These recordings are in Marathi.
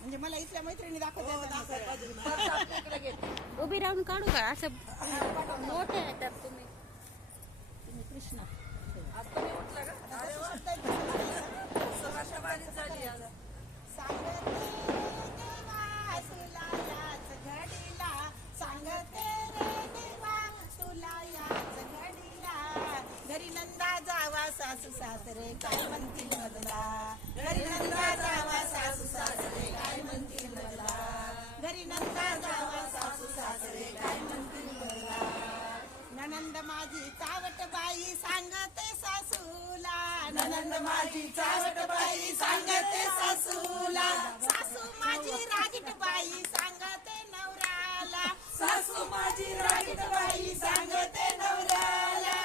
म्हणजे मला इथल्या मैत्रिणी दाखवतात. उभी राहून काढू का असं मोठे आहे त्यात तुम्ही कृष्ण घरी नंदा जावा सासू सासरे काय म्हणतील मजला. घरी नंदा जावा सासू सासरे काय म्हणतील मजला. घरी नंदा जावा सासू सासरे काय म्हणतील मजला. ननंद माझी चावट बाई सांगते सासूला. ननंद माझी चावट बाई सांगते सासूला. सासू माझी रागीट बाई सांगते नवऱ्याला. सासू माझी रागीट बाई सांगते नवऱ्याला.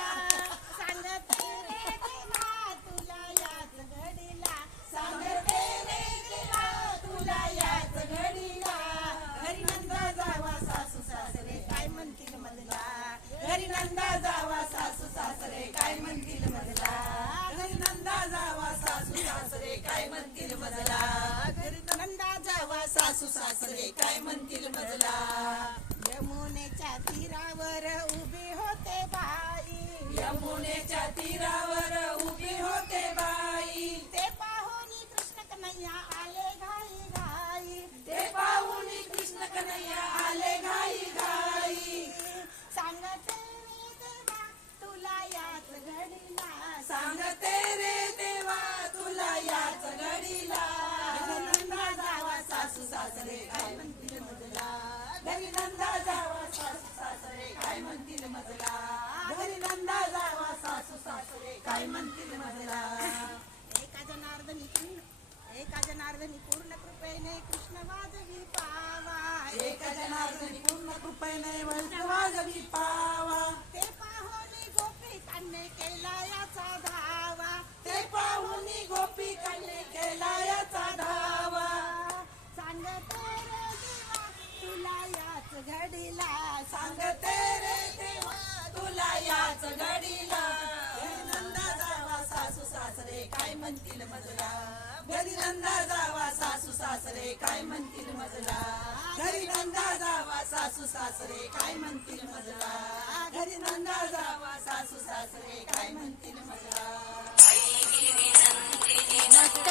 सांगते रे देवा तुला याच घडीला. सांगते रे देवा तुला याच घडीला. घरी नंदा जावा सासू सासरे काय म्हणतील मजला. घरी नंदा जावा सासू सासरे काय म्हणतील मजला. घरी नंदा जावा सासू सासरे काय म्हणतील मजला. घरी नंदा जावा सासू सासरे काय म्हणतील मजला. यमुनेच्या तीरावर उभी होते बाई. यमुनेच्या तीरावर उभी होते बाई. ते पाहुनी कृष्ण कन्हैया आले घाई घाई. ते पाहुनी कृष्ण कन्हैया आले घाई घाई. सांगते रे देवा तुला याच घडीला. सांगते रे देवा तुला याच घडीला. घरी नंदा जावा सासू सासरे काय म्हणतील मजला. घरी नंदा जावा सासू सासरे काय म्हणतील मजला. घरी नंदा जावा सासू सासरे काय म्हणतील मजला. एका जनार्दनी पूर्ण कृपेने कृष्ण वाजवी पावा. एका जनार्दनी पूर्ण कृपेने कृष्ण वाजवी पावा. ते पाहुनी गोपिकांनी केला याचा धावा. ते पाहुनी गोपिकांनी केला याचा धावा. सांगते रे देवा तुला याच घडीला. सांगते रे देवा तुला याच घडीला. घरी नंदा जावा सासू सासरे काय म्हणतील मजला. घरी नंदा जावा सासू सासरे काय म्हणतील मजला. घरी नंदा जावा सासू सासरे काय म्हणतील मजला. घरी नंदा जावा सासू सासरे काय म्हणतील मजला. मस्त